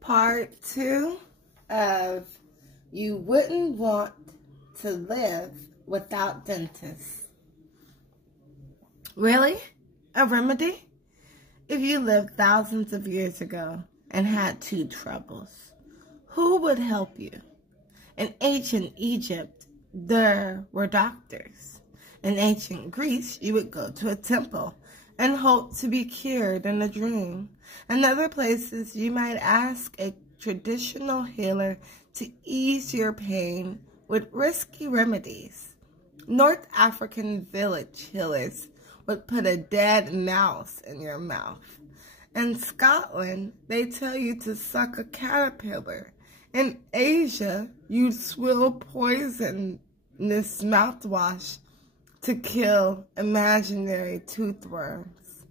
Part 2 of You Wouldn't Want to Live Without Dentists. Really? A remedy? If you lived thousands of years ago and had tooth troubles, who would help you? In ancient Egypt, there were doctors. In ancient Greece, you would go to a temple and hope to be cured in a dream. In other places, you might ask a traditional healer to ease your pain with risky remedies. North African village healers would put a dead mouse in your mouth. In Scotland, they tell you to suck a caterpillar. In Asia, you swill poisonous mouthwash to kill imaginary toothworms.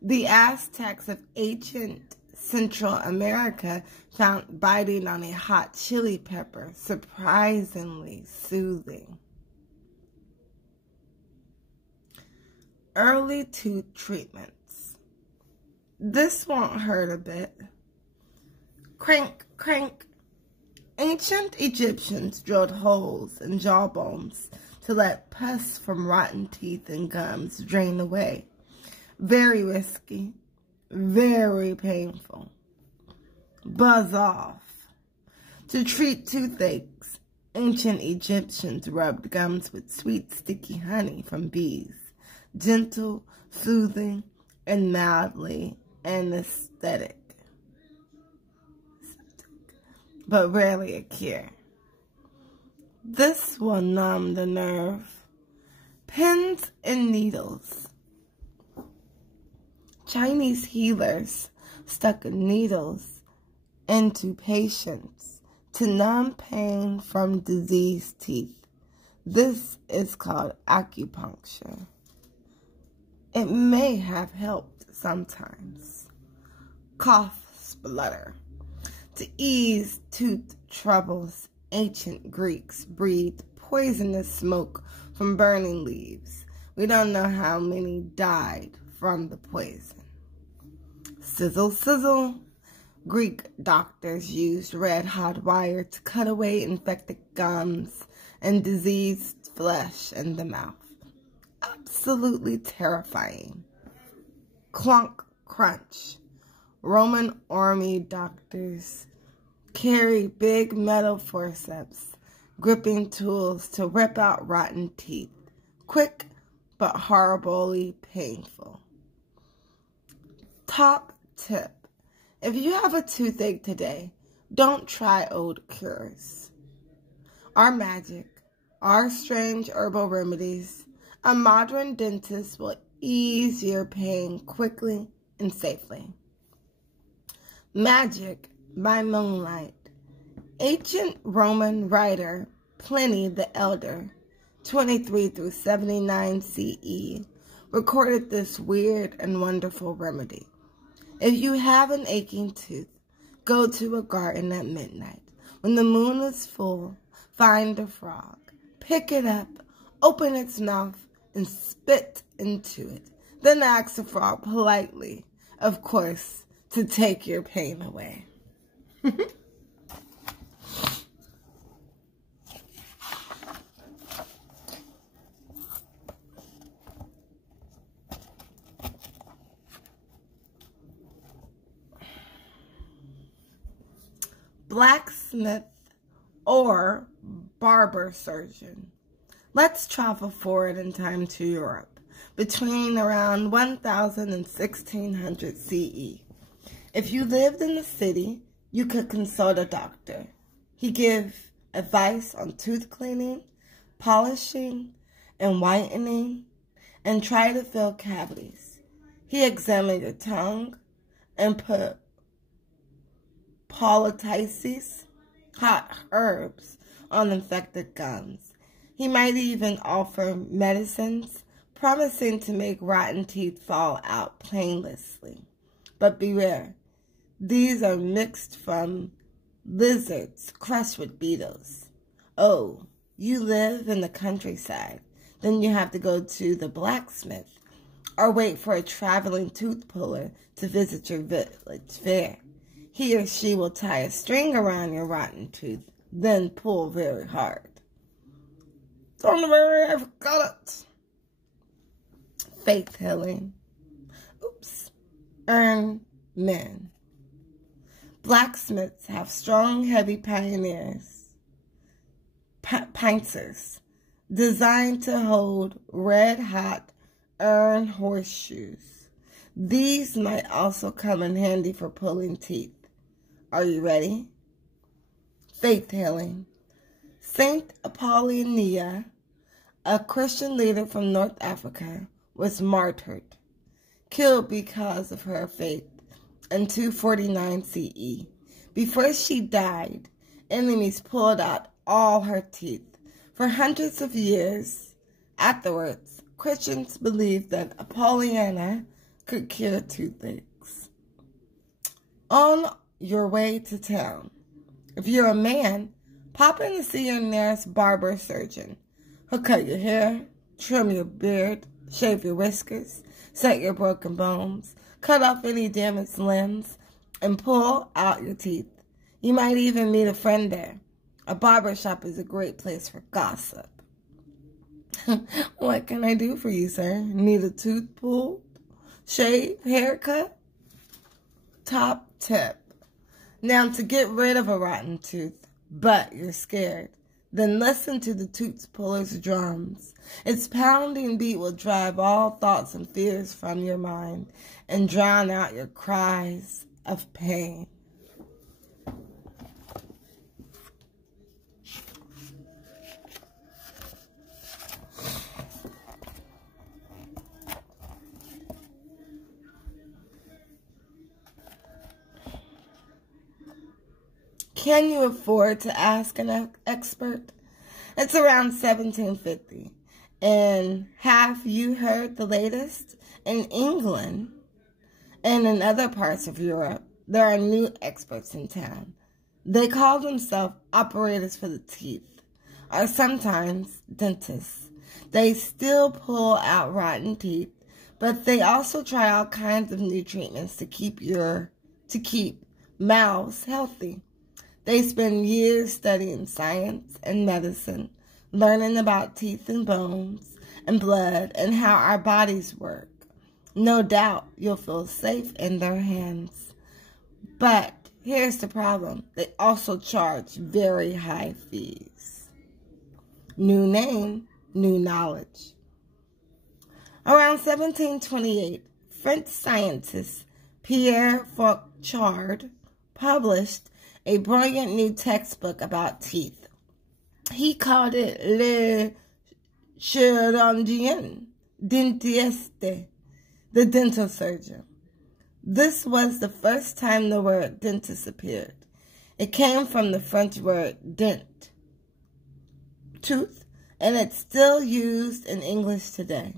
The Aztecs of ancient Central America found biting on a hot chili pepper surprisingly soothing. Early tooth treatments. This won't hurt a bit. Crank, crank. Ancient Egyptians drilled holes in jawbones to let pus from rotten teeth and gums drain away. Very risky, very painful. Buzz off. To treat toothaches, ancient Egyptians rubbed gums with sweet, sticky honey from bees. Gentle, soothing, and mildly anesthetic. But rarely a cure. This will numb the nerve. Pins and needles. Chinese healers stuck needles into patients to numb pain from diseased teeth. This is called acupuncture. It may have helped sometimes. Cough, splutter. To ease tooth troubles, ancient Greeks breathed poisonous smoke from burning leaves. We don't know how many died from the poison. Sizzle, sizzle. Greek doctors used red-hot wire to cut away infected gums and diseased flesh in the mouth. Absolutely terrifying. Clunk, crunch. Roman army doctors carry big metal forceps, gripping tools to rip out rotten teeth. Quick, but horribly painful. Top tip. If you have a toothache today, don't try old cures. Our magic, our strange herbal remedies, a modern dentist will ease your pain quickly and safely. Magic by moonlight. Ancient Roman writer Pliny the Elder, 23 through 79 CE, recorded this weird and wonderful remedy. If you have an aching tooth, go to a garden at midnight. When the moon is full, find a frog, pick it up, open its mouth, and spit into it. Then ask the frog politely, of course, to take your pain away. Blacksmith or barber surgeon. Let's travel forward in time to Europe between around 1000 and 1600 CE. If you lived in the city, you could consult a doctor. He gave advice on tooth cleaning, polishing, and whitening, and try to fill cavities. He examined your tongue and put poultices, hot herbs, on infected gums. He might even offer medicines, promising to make rotten teeth fall out painlessly. But beware, these are mixed from lizards crushed with beetles. Oh, you live in the countryside, then you have to go to the blacksmith or wait for a traveling tooth puller to visit your village fair. He or she will tie a string around your rotten tooth, then pull very hard. Don't worry, I've got it. Faith healing. Earn men. Blacksmiths have strong, heavy pincers designed to hold red-hot iron horseshoes. These might also come in handy for pulling teeth. Are you ready? Faith healing. Saint Apollonia, a Christian leader from North Africa, was martyred, killed because of her faith in 249 CE. Before she died, enemies pulled out all her teeth. For hundreds of years afterwards, Christians believed that Apollonia could cure toothaches. On your way to town, if you're a man, pop in to see your nearest barber surgeon. He'll cut your hair, trim your beard, shave your whiskers, set your broken bones, cut off any damaged limbs, and pull out your teeth. You might even meet a friend there. A barber shop is a great place for gossip. What can I do for you, sir? Need a tooth pulled? Shave? Haircut? Top tip. Now, to get rid of a rotten tooth, but you're scared, then listen to the tooth puller's drums. Its pounding beat will drive all thoughts and fears from your mind and drown out your cries of pain. Can you afford to ask an expert? It's around 1750. And have you heard the latest? In England and in other parts of Europe, there are new experts in town. They call themselves operators for the teeth, or sometimes dentists. They still pull out rotten teeth, but they also try all kinds of new treatments to keep mouths healthy. They spend years studying science and medicine, learning about teeth and bones and blood and how our bodies work. No doubt you'll feel safe in their hands. But here's the problem. They also charge very high fees. New name, new knowledge. Around 1728, French scientist Pierre Fauchard published a brilliant new textbook about teeth. He called it Le Chirurgien Dentiste, the dental surgeon. This was the first time the word dentist appeared. It came from the French word dent, tooth, and it's still used in English today.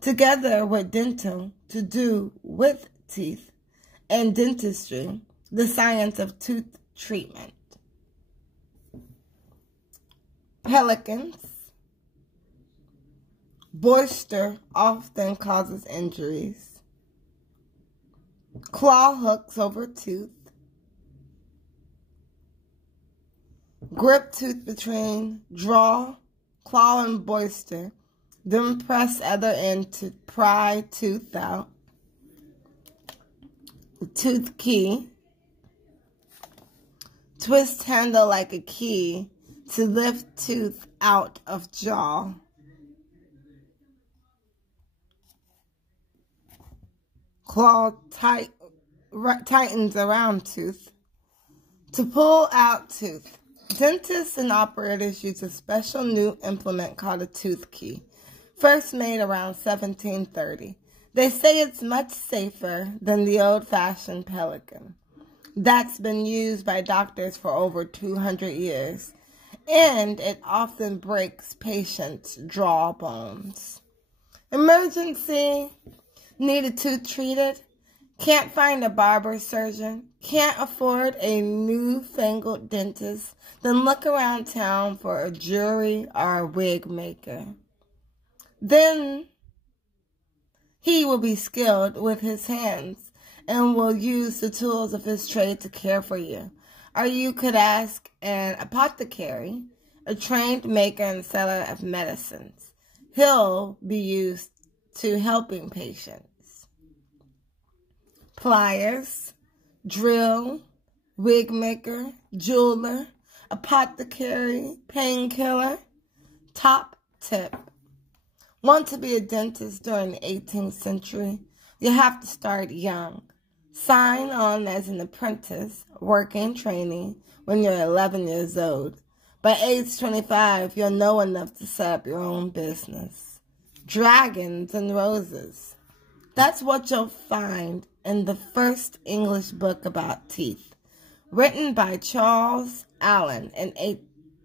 Together with dental, to do with teeth, and dentistry, the science of tooth treatment. Pelicans. Boister often causes injuries. Claw hooks over tooth. Grip tooth between jaw, claw, and boister. Then press other end to pry tooth out. Tooth key. Twist handle like a key to lift tooth out of jaw. Claw tightens around tooth. To pull out tooth. Dentists and operators use a special new implement called a tooth key, first made around 1730. They say it's much safer than the old-fashioned pelican. That's been used by doctors for over 200 years, and it often breaks patients' jaw bones. Emergency. Need a tooth treated? Can't find a barber surgeon? Can't afford a newfangled dentist? Then look around town for a jewelry or a wig maker. Then he will be skilled with his hands and will use the tools of his trade to care for you. Or you could ask an apothecary, a trained maker and seller of medicines. He'll be used to helping patients. Pliers, drill, wig maker, jeweler, apothecary, painkiller. Top tip. Want to be a dentist during the 18th century? You have to start young. Sign on as an apprentice, working trainee, when you're 11 years old. By age 25, you'll know enough to set up your own business. Dragons and roses. That's what you'll find in the first English book about teeth, written by Charles Allen in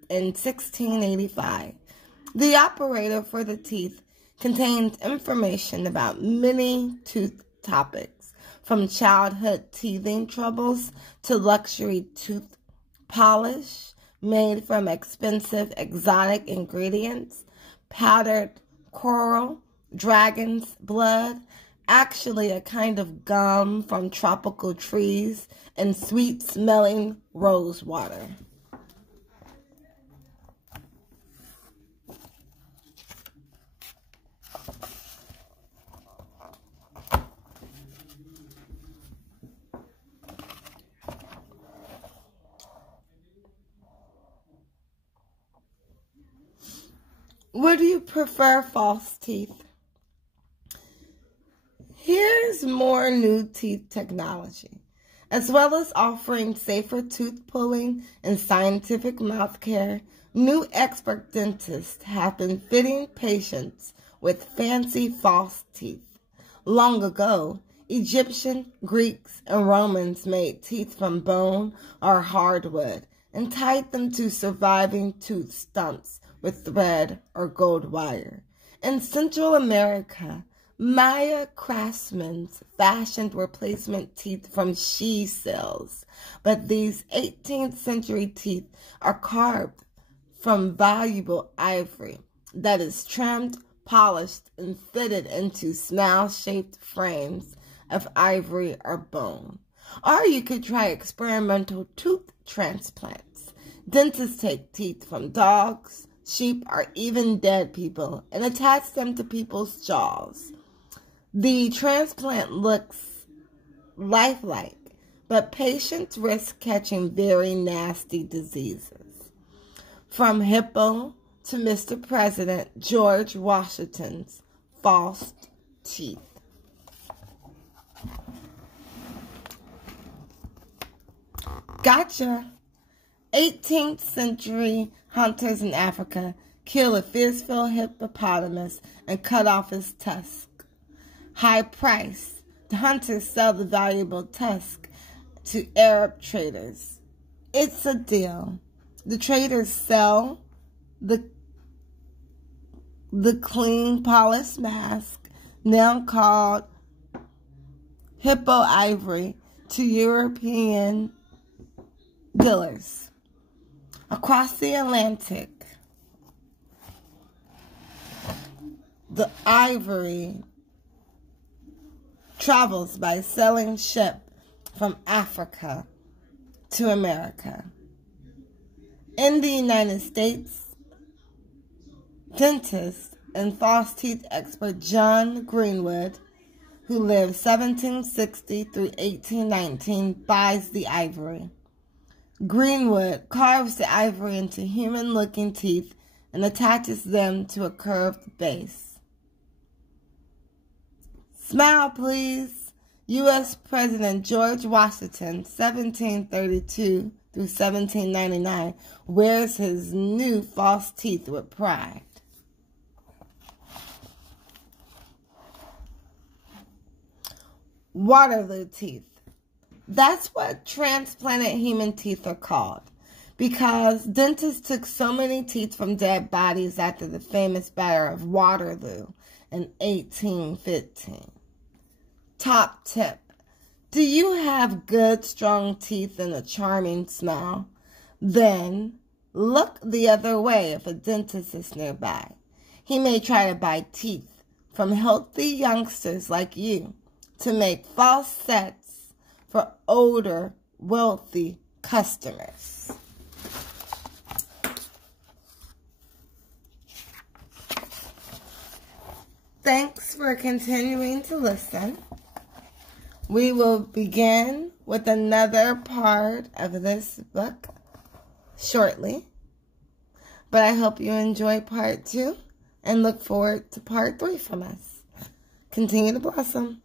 1685. The operator for the teeth contains information about many tooth topics, from childhood teething troubles to luxury tooth polish made from expensive exotic ingredients, powdered coral, dragon's blood, actually a kind of gum from tropical trees, and sweet-smelling rose water. Would you prefer false teeth? Here's more new teeth technology. As well as offering safer tooth pulling and scientific mouth care, new expert dentists have been fitting patients with fancy false teeth. Long ago, Egyptian, Greeks, and Romans made teeth from bone or hardwood and tied them to surviving tooth stumps with thread or gold wire. In Central America, Maya craftsmen fashioned replacement teeth from she cells, but these 18th century teeth are carved from valuable ivory that is trimmed, polished, and fitted into smile-shaped frames of ivory or bone. Or you could try experimental tooth transplants. Dentists take teeth from dogs, sheep, or even dead people and attach them to people's jaws. The transplant looks lifelike, but patients risk catching very nasty diseases. From Hippo to Mr. President George Washington's false teeth. Gotcha! 18th century hunters in Africa kill a fierce-filled hippopotamus and cut off his tusk. High price. The hunters sell the valuable tusk to Arab traders. It's a deal. The traders sell the clean, polished mask, now called hippo ivory, to European dealers. Across the Atlantic, the ivory travels by sailing ship from Africa to America. In the United States, dentist and false teeth expert John Greenwood, who lived 1760 through 1819, buys the ivory. Greenwood carves the ivory into human-looking teeth and attaches them to a curved base. Smile, please. U.S. President George Washington, 1732 through 1799, wears his new false teeth with pride. Waterloo teeth. That's what transplanted human teeth are called, because dentists took so many teeth from dead bodies after the famous Battle of Waterloo in 1815. Top tip. Do you have good, strong teeth and a charming smile? Then look the other way if a dentist is nearby. He may try to buy teeth from healthy youngsters like you to make false sets for older, wealthy customers. Thanks for continuing to listen. We will begin with another part of this book shortly. But I hope you enjoy part 2 and look forward to part 3 from us. Continue to blossom.